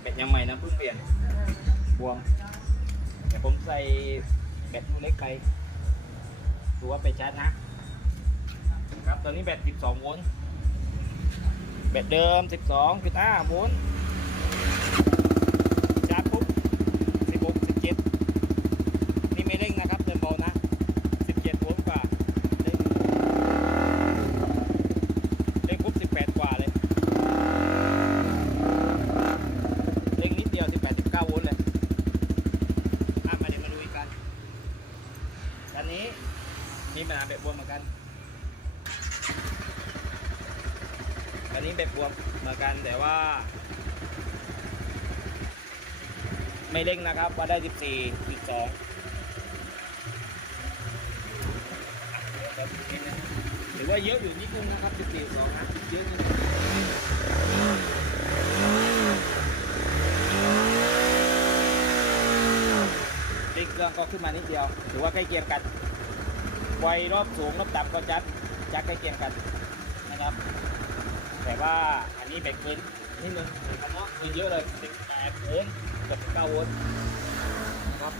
แบตยังใหม่นะเพิ่งเปลี่ยนบวมเดี๋ยวผมใส่แบตลูกเล็กไปดูว่าไปชาร์จนะครับตอนนี้แบต 12 โวลต์แบตเดิม 12.5 โวลต์ ชาร์จปุ๊บ 16 17 นี่ไม่เร่งนะครับเดินเบานะ 17 โวลต์กว่าเร่งเร่งปุ๊บ 18 กว่าเลย เร่งนิดเดียว 18 19 โวลต์เลยอะมาเดี๋ยวมาดูอีกกัน อันนี้มีปัญหาแบบบวมเหมือนกัน อันนี้แบบบวมเหมือนกันแต่ว่า ไม่เร่งนะครับว่าได้ 14 12หรือว่าเยอะอยู่นิดนึงนะครับ 14 2นะเยอะนิดนึงเร่งเครื่องก็ขึ้นมานิดเดียว ถือว่าใกล้เคียงกันไวรอบสูงรอบต่ำก็จัดจัดใกล้เคียงกันนะครับ แต่ว่าอันนี้แบกเกินนิดนึงเหมือนกันเนาะเกินเยอะเลยสิบแปดโวลต์เกับเก้าโวลต์นะครับ